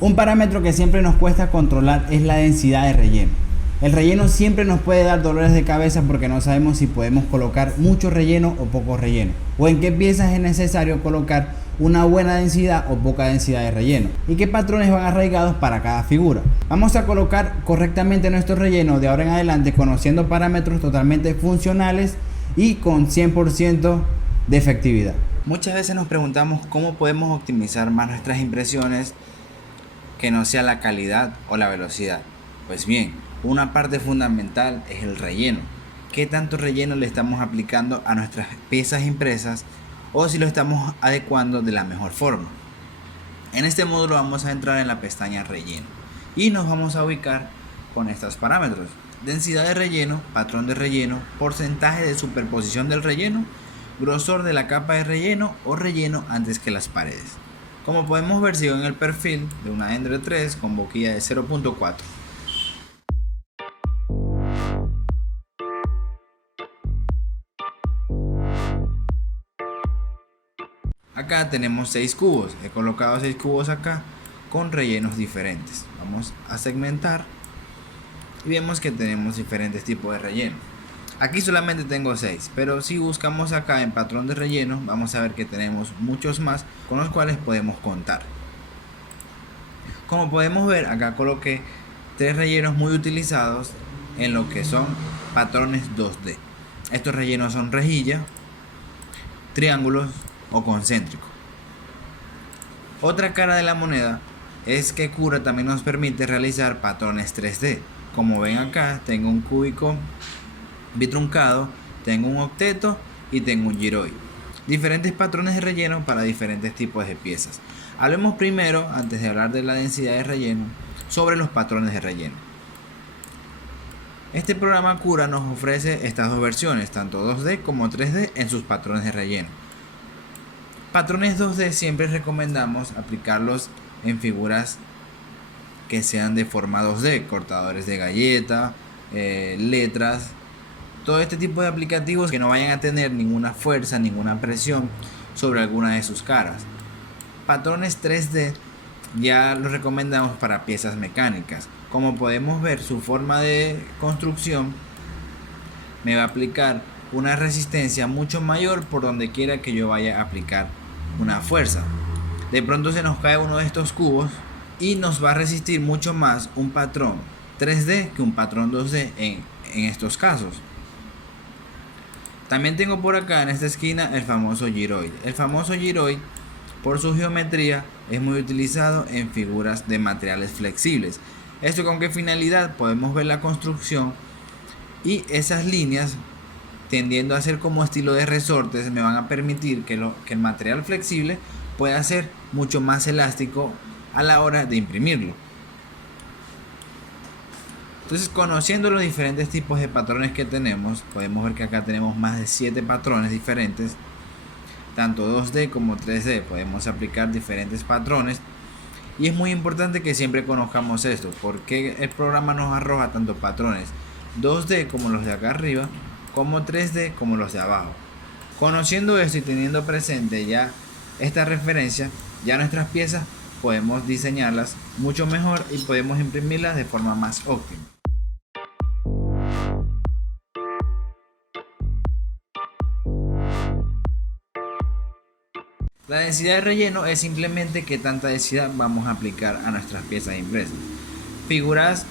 Un parámetro que siempre nos cuesta controlar es la densidad de relleno. El relleno siempre nos puede dar dolores de cabeza porque no sabemos si podemos colocar mucho relleno o poco relleno, o en qué piezas es necesario colocar una buena densidad o poca densidad de relleno, y qué patrones van arraigados para cada figura. Vamos a colocar correctamente nuestro relleno de ahora en adelante conociendo parámetros totalmente funcionales y con 100% de efectividad. Muchas veces nos preguntamos cómo podemos optimizar más nuestras impresiones que no sea la calidad o la velocidad. Pues bien, una parte fundamental es el relleno. ¿Qué tanto relleno le estamos aplicando a nuestras piezas impresas o si lo estamos adecuando de la mejor forma? En este módulo vamos a entrar en la pestaña relleno y nos vamos a ubicar con estos parámetros: densidad de relleno, patrón de relleno, porcentaje de superposición del relleno, grosor de la capa de relleno o relleno antes que las paredes. Como podemos ver, sigo en el perfil de una Ender 3 con boquilla de 0.4. Acá tenemos 6 cubos, he colocado 6 cubos acá con rellenos diferentes. Vamos a segmentar y vemos que tenemos diferentes tipos de relleno. Aquí solamente tengo 6, pero si buscamos acá en patrón de relleno vamos a ver que tenemos muchos más con los cuales podemos contar. Como podemos ver, acá coloqué 3 rellenos muy utilizados en lo que son patrones 2D. Estos rellenos son rejilla, triángulos o concéntrico. Otra cara de la moneda es que Cura también nos permite realizar patrones 3D. Como ven acá, tengo un cúbico bitruncado, tengo un octeto y tengo un giroid. Diferentes patrones de relleno para diferentes tipos de piezas. Hablemos primero, antes de hablar de la densidad de relleno, sobre los patrones de relleno. Este programa Cura nos ofrece estas dos versiones, tanto 2D como 3D en sus patrones de relleno. Patrones 2D siempre recomendamos aplicarlos en figuras que sean de forma 2D, cortadores de galleta, letras, todo este tipo de aplicativos que no vayan a tener ninguna fuerza, ninguna presión sobre alguna de sus caras. Patrones 3D ya los recomendamos para piezas mecánicas. Como podemos ver, su forma de construcción me va a aplicar una resistencia mucho mayor por donde quiera que yo vaya a aplicar una fuerza. De pronto se nos cae uno de estos cubos y nos va a resistir mucho más un patrón 3D que un patrón 2D en estos casos. También tengo por acá en esta esquina el famoso giroid. El famoso giroid, por su geometría, es muy utilizado en figuras de materiales flexibles. ¿Esto con qué finalidad? Podemos ver la construcción y esas líneas, tendiendo a ser como estilo de resortes, me van a permitir que el material flexible pueda ser mucho más elástico a la hora de imprimirlo. Entonces, conociendo los diferentes tipos de patrones que tenemos, podemos ver que acá tenemos más de 7 patrones diferentes, tanto 2D como 3D. Podemos aplicar diferentes patrones y es muy importante que siempre conozcamos esto, porque el programa nos arroja tanto patrones 2D como los de acá arriba, como 3D como los de abajo. Conociendo esto y teniendo presente ya esta referencia, ya nuestras piezas podemos diseñarlas mucho mejor y podemos imprimirlas de forma más óptima. La densidad de relleno es simplemente qué tanta densidad vamos a aplicar a nuestras piezas impresas. Figuras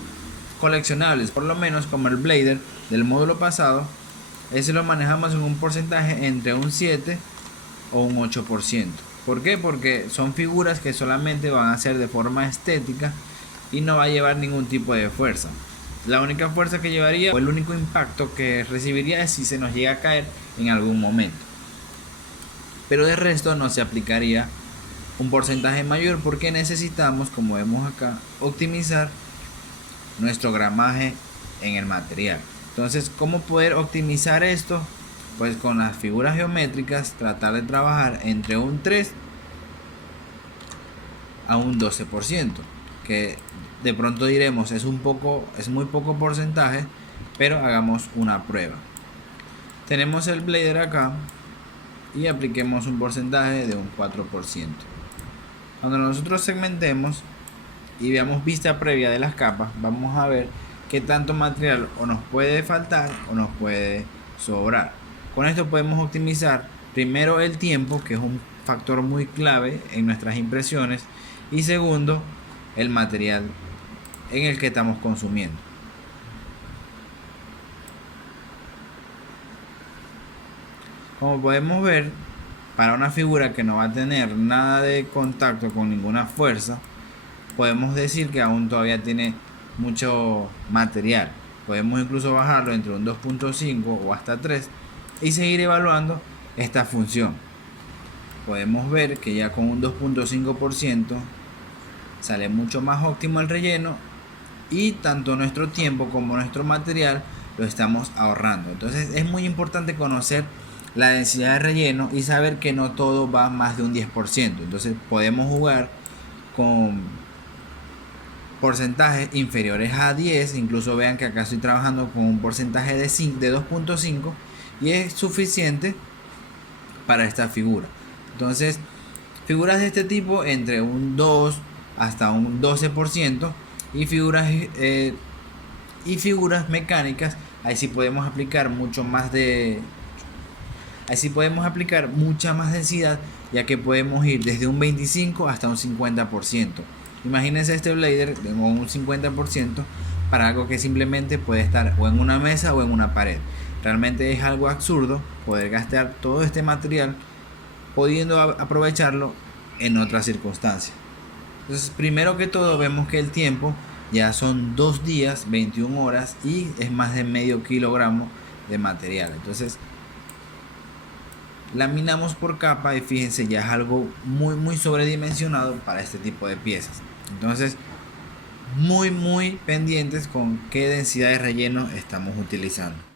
coleccionables, por lo menos como el Blader del módulo pasado, ese lo manejamos en un porcentaje entre un 7 o un 8%. ¿Por qué? Porque son figuras que solamente van a ser de forma estética y no va a llevar ningún tipo de fuerza. La única fuerza que llevaría o el único impacto que recibiría es si se nos llega a caer en algún momento. Pero de resto no se aplicaría un porcentaje mayor porque necesitamos, como vemos acá, optimizar nuestro gramaje en el material. Entonces, ¿cómo poder optimizar esto? Pues con las figuras geométricas tratar de trabajar entre un 3 a un 12%, que de pronto diremos es muy poco porcentaje, pero hagamos una prueba. Tenemos el Blader acá y apliquemos un porcentaje de un 4%. Cuando nosotros segmentemos y veamos vista previa de las capas, vamos a ver qué tanto material o nos puede faltar o nos puede sobrar. Con esto podemos optimizar primero el tiempo, que es un factor muy clave en nuestras impresiones, y segundo, el material en el que estamos consumiendo. Como podemos ver, para una figura que no va a tener nada de contacto con ninguna fuerza, podemos decir que aún todavía tiene mucho material. Podemos incluso bajarlo entre un 2.5 o hasta 3 y seguir evaluando esta función. Podemos ver que ya con un 2.5% sale mucho más óptimo el relleno, y tanto nuestro tiempo como nuestro material lo estamos ahorrando. Entonces es muy importante conocer la densidad de relleno y saber que no todo va más de un 10%. Entonces podemos jugar con porcentajes inferiores a 10. Incluso vean que acá estoy trabajando con un porcentaje de 2.5 y es suficiente para esta figura. Entonces figuras de este tipo entre un 2 hasta un 12%, y figuras mecánicas, ahí sí podemos aplicar mucha más densidad, ya que podemos ir desde un 25 hasta un 50%. Imagínense este blader con un 50% para algo que simplemente puede estar o en una mesa o en una pared. Realmente es algo absurdo poder gastar todo este material pudiendo aprovecharlo en otras circunstancias. Entonces, primero que todo, vemos que el tiempo ya son 2 días, 21 horas, y es más de medio kilogramo de material. Entonces laminamos por capa y fíjense, ya es algo muy sobredimensionado para este tipo de piezas. Entonces muy pendientes con qué densidad de relleno estamos utilizando.